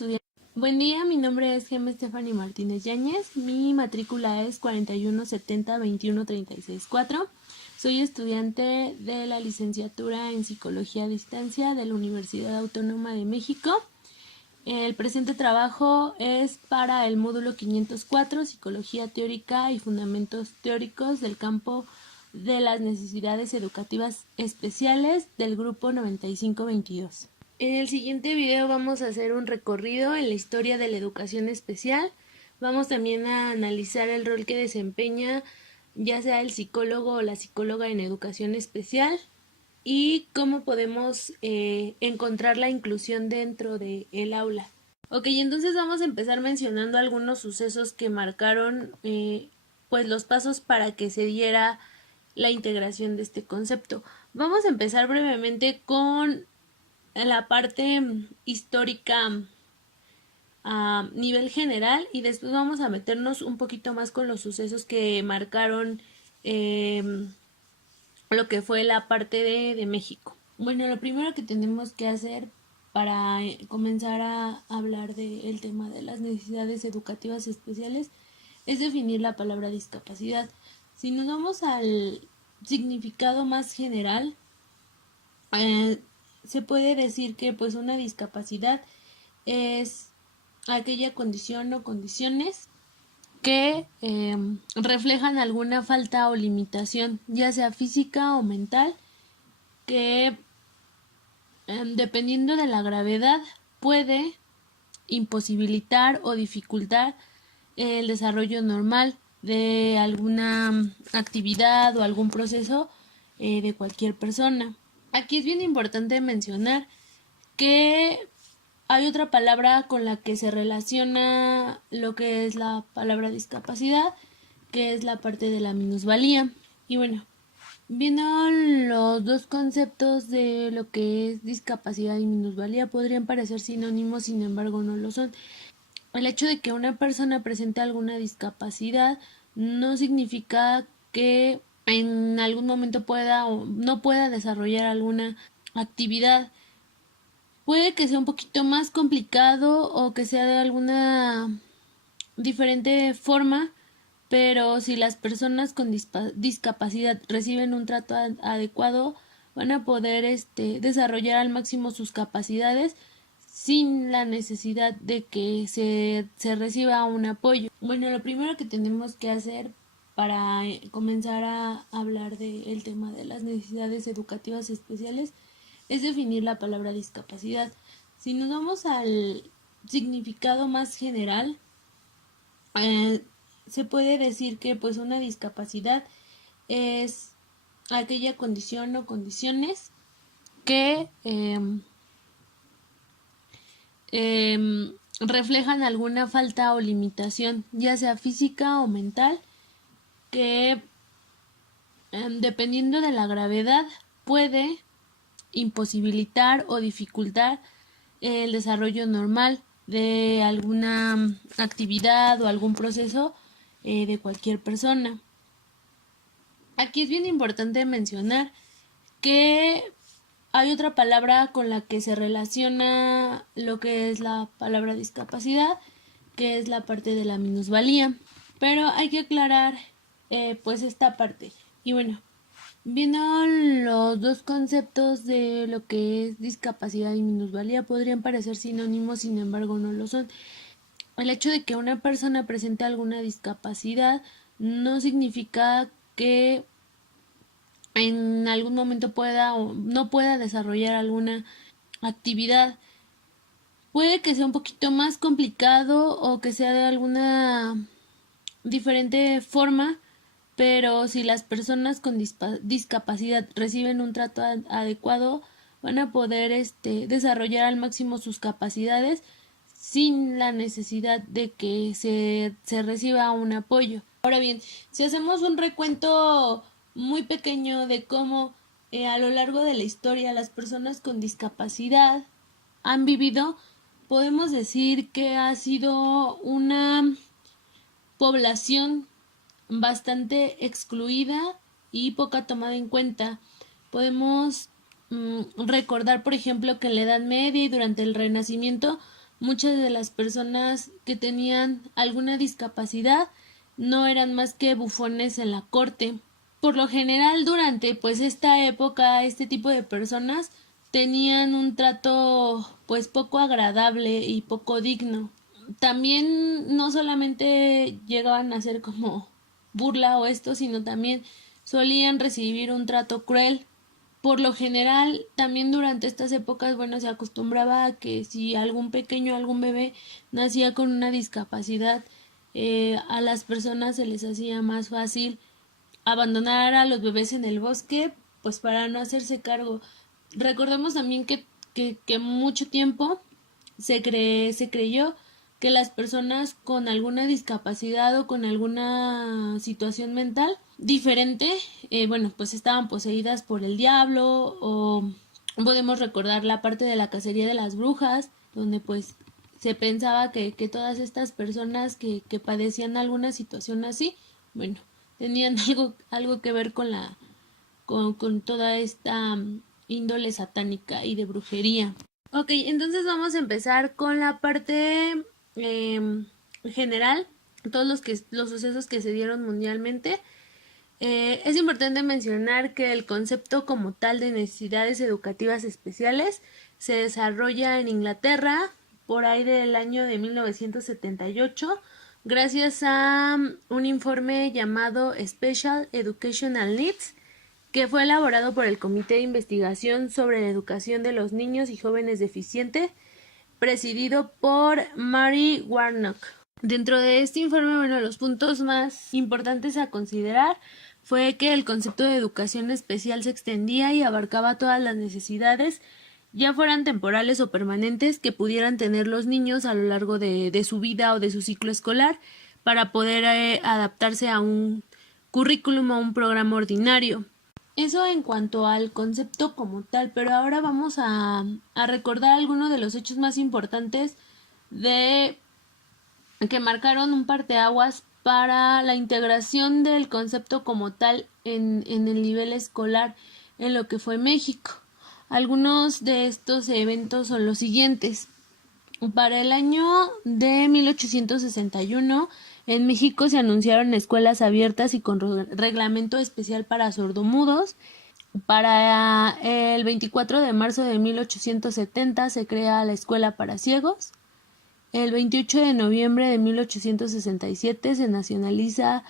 estudiante. Buen día, mi nombre es Gemma Stephanie Martínez Yáñez. Mi matrícula es 4170-2136-4. Soy estudiante de la licenciatura en Psicología a Distancia de la Universidad Autónoma de México. El presente trabajo es para el módulo 504, Psicología Teórica y Fundamentos Teóricos del campo de las necesidades educativas especiales del grupo 9522. En el siguiente video vamos a hacer un recorrido en la historia de la educación especial. Vamos también a analizar el rol que desempeña ya sea el psicólogo o la psicóloga en educación especial y cómo podemos encontrar la inclusión dentro del aula. Ok, entonces vamos a empezar mencionando algunos sucesos que marcaron pues los pasos para que se diera la integración de este concepto. Vamos a empezar brevemente con la parte histórica a nivel general y después vamos a meternos un poquito más con los sucesos que marcaron lo que fue la parte de México. Bueno, lo primero que tenemos que hacer para comenzar a hablar del tema de las necesidades educativas especiales es definir la palabra discapacidad. Si nos vamos al significado más general, se puede decir que pues una discapacidad es aquella condición o condiciones que reflejan alguna falta o limitación, ya sea física o mental, que dependiendo de la gravedad puede imposibilitar o dificultar el desarrollo normal de alguna actividad o algún proceso de cualquier persona. Aquí es bien importante mencionar que hay otra palabra con la que se relaciona lo que es la palabra discapacidad, que es la parte de la minusvalía. Y bueno, viendo los dos conceptos de lo que es discapacidad y minusvalía podrían parecer sinónimos, sin embargo no lo son. El hecho de que una persona presente alguna discapacidad no significa que en algún momento pueda o no pueda desarrollar alguna actividad. Puede que sea un poquito más complicado o que sea de alguna diferente forma, pero si las personas con discapacidad reciben un trato adecuado, van a poder desarrollar al máximo sus capacidades sin la necesidad de que se reciba un apoyo. Bueno, lo primero que tenemos que hacer para comenzar a hablar del tema de las necesidades educativas especiales es definir la palabra discapacidad. Si nos vamos al significado más general, se puede decir que pues una discapacidad es aquella condición o condiciones que reflejan alguna falta o limitación, ya sea física o mental, que dependiendo de la gravedad puede imposibilitar o dificultar el desarrollo normal de alguna actividad o algún proceso de cualquier persona. Aquí es bien importante mencionar que hay otra palabra con la que se relaciona lo que es la palabra discapacidad, que es la parte de la minusvalía, pero hay que aclarar pues esta parte. Y bueno, viendo los dos conceptos de lo que es discapacidad y minusvalía podrían parecer sinónimos, sin embargo no lo son. El hecho de que una persona presente alguna discapacidad no significa que en algún momento pueda o no pueda desarrollar alguna actividad. Puede que sea un poquito más complicado o que sea de alguna diferente forma, pero si las personas con discapacidad reciben un trato adecuado, van a poder desarrollar al máximo sus capacidades sin la necesidad de que se reciba un apoyo. Ahora bien, si hacemos un recuento muy pequeño de cómo a lo largo de la historia las personas con discapacidad han vivido, podemos decir que ha sido una población bastante excluida y poca tomada en cuenta. Podemos recordar, por ejemplo, que en la Edad Media y durante el Renacimiento muchas de las personas que tenían alguna discapacidad no eran más que bufones en la corte. Por lo general, durante pues esta época, este tipo de personas tenían un trato pues poco agradable y poco digno. También no solamente llegaban a ser como burla o esto, sino también solían recibir un trato cruel. Por lo general, también durante estas épocas, bueno, se acostumbraba a que si algún pequeño, algún bebé nacía con una discapacidad, a las personas se les hacía más fácil abandonar a los bebés en el bosque, pues para no hacerse cargo. Recordemos también que mucho tiempo se creyó que las personas con alguna discapacidad o con alguna situación mental diferente, bueno, pues estaban poseídas por el diablo, o podemos recordar la parte de la cacería de las brujas, donde pues se pensaba que todas estas personas que padecían alguna situación así, bueno, tenían algo que ver con toda esta índole satánica y de brujería. Ok, entonces vamos a empezar con la parte general, todos los sucesos que se dieron mundialmente. Es importante mencionar que el concepto como tal de necesidades educativas especiales se desarrolla en Inglaterra por ahí del año de 1978 gracias a un informe llamado Special Educational Needs, que fue elaborado por el Comité de Investigación sobre la Educación de los Niños y Jóvenes Deficientes, presidido por Mary Warnock. Dentro de este informe, bueno, los puntos más importantes a considerar fue que el concepto de educación especial se extendía y abarcaba todas las necesidades, ya fueran temporales o permanentes, que pudieran tener los niños a lo largo de su vida o de su ciclo escolar, para poder adaptarse a un currículum o un programa ordinario. Eso en cuanto al concepto como tal, pero ahora vamos a recordar algunos de los hechos más importantes de que marcaron un parteaguas para la integración del concepto como tal en el nivel escolar en lo que fue México. Algunos de estos eventos son los siguientes. Para el año de 1861, en México se anunciaron escuelas abiertas y con reglamento especial para sordomudos. Para el 24 de marzo de 1870 se crea la Escuela para Ciegos. El 28 de noviembre de 1867 se nacionaliza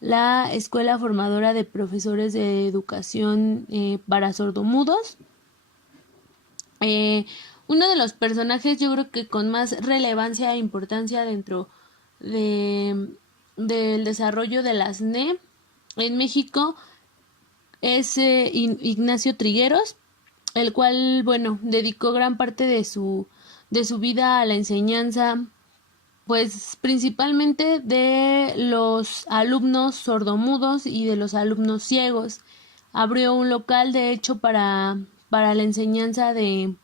la Escuela Formadora de Profesores de Educación para Sordomudos. Uno de los personajes, yo creo que con más relevancia e importancia dentro del desarrollo de las SNE en México es Ignacio Trigueros, el cual, bueno, dedicó gran parte de su vida a la enseñanza, pues principalmente de los alumnos sordomudos y de los alumnos ciegos. Abrió un local, de hecho, para la enseñanza de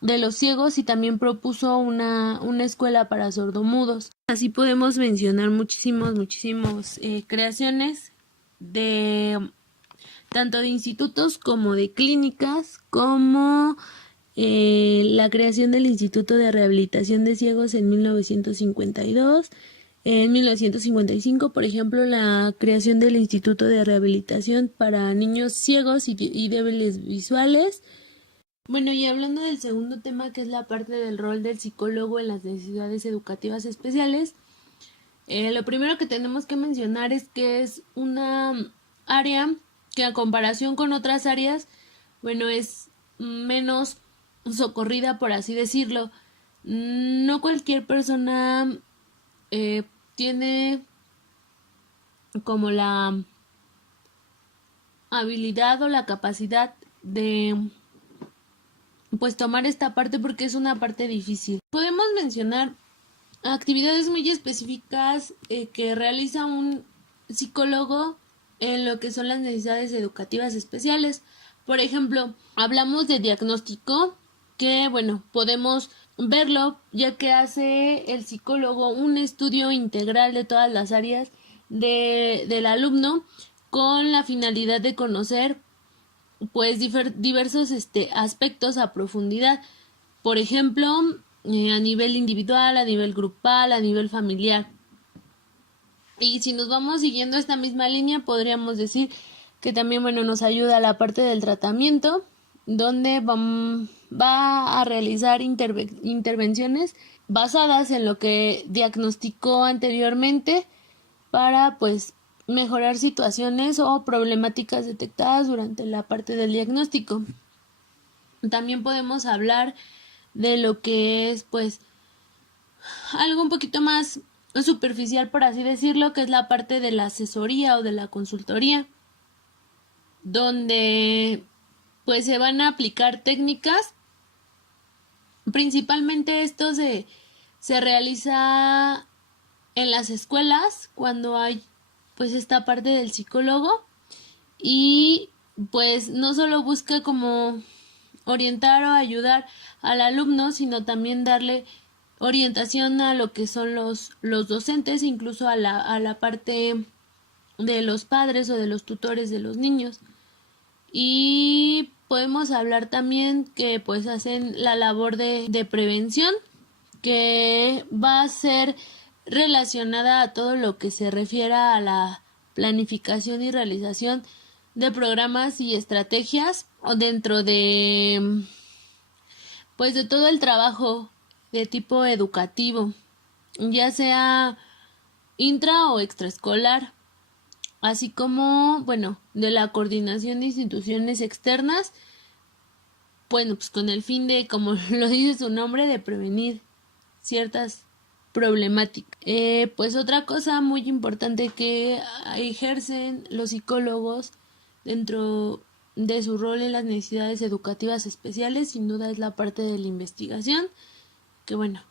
los ciegos, y también propuso una escuela para sordomudos. Así podemos mencionar muchísimos creaciones de tanto de institutos como de clínicas, como la creación del Instituto de Rehabilitación de Ciegos en 1952. En 1955, por ejemplo, la creación del Instituto de Rehabilitación para Niños Ciegos y Débiles Visuales. Bueno, y hablando del segundo tema, que es la parte del rol del psicólogo en las necesidades educativas especiales, lo primero que tenemos que mencionar es que es una área que, a comparación con otras áreas, bueno, es menos socorrida, por así decirlo. No cualquier persona tiene como la habilidad o la capacidad de pues tomar esta parte, porque es una parte difícil. Podemos mencionar actividades muy específicas que realiza un psicólogo en lo que son las necesidades educativas especiales. Por ejemplo, hablamos de diagnóstico, que bueno, podemos verlo ya que hace el psicólogo un estudio integral de todas las áreas del alumno, con la finalidad de conocer pues diversos aspectos a profundidad. Por ejemplo, a nivel individual, a nivel grupal, a nivel familiar. Y si nos vamos siguiendo esta misma línea, podríamos decir que también, bueno, nos ayuda a la parte del tratamiento, donde va a realizar intervenciones basadas en lo que diagnosticó anteriormente para, pues, mejorar situaciones o problemáticas detectadas durante la parte del diagnóstico. También podemos hablar de lo que es, pues, algo un poquito más superficial, por así decirlo, que es la parte de la asesoría o de la consultoría, donde pues se van a aplicar técnicas. Principalmente esto se realiza en las escuelas cuando hay pues esta parte del psicólogo, y pues no solo busca como orientar o ayudar al alumno, sino también darle orientación a lo que son los docentes, incluso a la parte de los padres o de los tutores de los niños. Y podemos hablar también que pues hacen la labor de prevención, que va a ser relacionada a todo lo que se refiera a la planificación y realización de programas y estrategias o dentro de pues de todo el trabajo de tipo educativo, ya sea intra o extraescolar, así como, bueno, de la coordinación de instituciones externas, bueno, pues con el fin de, como lo dice su nombre, de prevenir ciertas problemáticas. Pues otra cosa muy importante que ejercen los psicólogos dentro de su rol en las necesidades educativas especiales, sin duda, es la parte de la investigación, que bueno,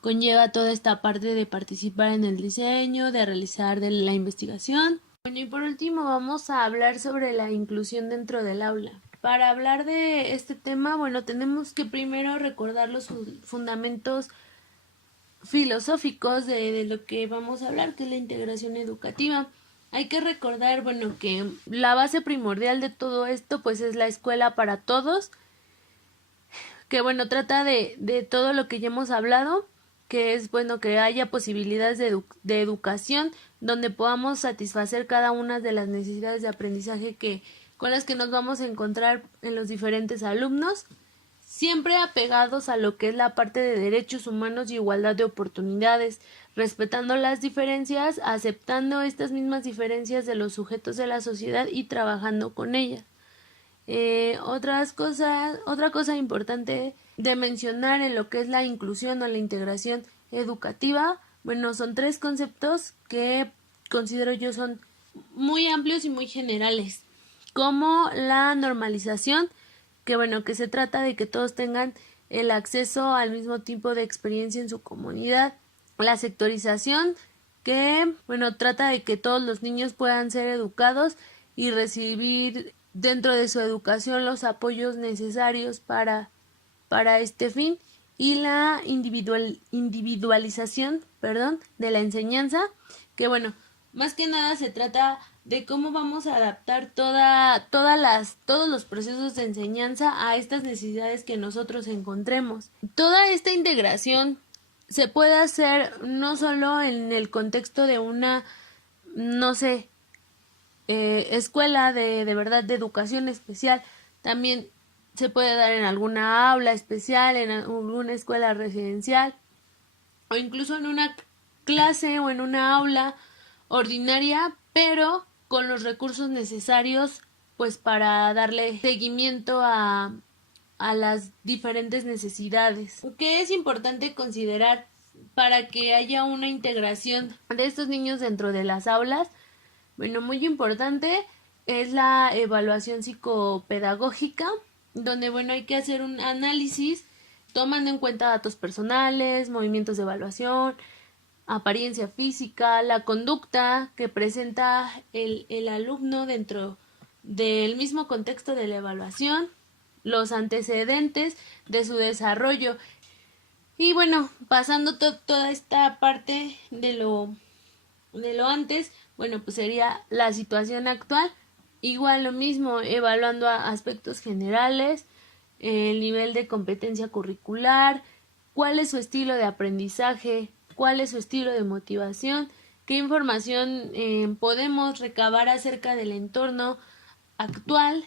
conlleva toda esta parte de participar en el diseño, de realizar de la investigación. Bueno, y por último vamos a hablar sobre la inclusión dentro del aula. Para hablar de este tema, bueno, tenemos que primero recordar los fundamentos filosóficos de lo que vamos a hablar, que es la integración educativa. Hay que recordar, bueno, que la base primordial de todo esto, pues, es la escuela para todos, que, bueno, trata de todo lo que ya hemos hablado, que es, bueno, que haya posibilidades de educación donde podamos satisfacer cada una de las necesidades de aprendizaje con las que nos vamos a encontrar en los diferentes alumnos, siempre apegados a lo que es la parte de derechos humanos y igualdad de oportunidades, respetando las diferencias, aceptando estas mismas diferencias de los sujetos de la sociedad y trabajando con ellas. Otra cosa importante de mencionar en lo que es la inclusión o la integración educativa, bueno, son 3 conceptos que considero yo son muy amplios y muy generales, como la normalización, que bueno, que se trata de que todos tengan el acceso al mismo tipo de experiencia en su comunidad. La sectorización, que bueno, trata de que todos los niños puedan ser educados y recibir dentro de su educación los apoyos necesarios para este fin. Y la individualización, de la enseñanza, que bueno, más que nada se trata de cómo vamos a adaptar todos los procesos de enseñanza a estas necesidades que nosotros encontremos. Toda esta integración se puede hacer no solo en el contexto de una, no sé, escuela de verdad de educación especial, también se puede dar en alguna aula especial, en alguna escuela residencial, o incluso en una clase o en una aula ordinaria, pero con los recursos necesarios pues para darle seguimiento a las diferentes necesidades. ¿Qué es importante considerar para que haya una integración de estos niños dentro de las aulas? Bueno, muy importante es la evaluación psicopedagógica, donde bueno, hay que hacer un análisis tomando en cuenta datos personales, movimientos de evaluación, apariencia física, la conducta que presenta el alumno dentro del mismo contexto de la evaluación, los antecedentes de su desarrollo. Y bueno, pasando toda esta parte de lo antes, bueno, pues sería la situación actual. Igual lo mismo, evaluando aspectos generales, el nivel de competencia curricular, cuál es su estilo de aprendizaje, cuál es su estilo de motivación, qué información podemos recabar acerca del entorno actual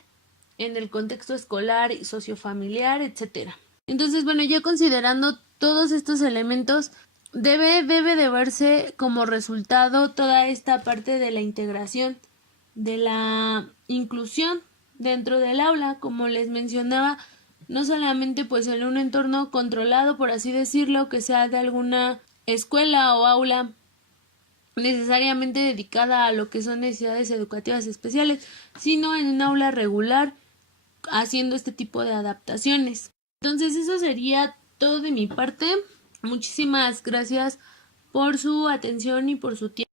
en el contexto escolar y sociofamiliar, etcétera. Entonces, bueno, ya considerando todos estos elementos, debe de verse como resultado toda esta parte de la integración, de la inclusión dentro del aula, como les mencionaba, no solamente pues en un entorno controlado, por así decirlo, que sea de alguna escuela o aula necesariamente dedicada a lo que son necesidades educativas especiales, sino en un aula regular haciendo este tipo de adaptaciones. Entonces eso sería todo de mi parte. Muchísimas gracias por su atención y por su tiempo.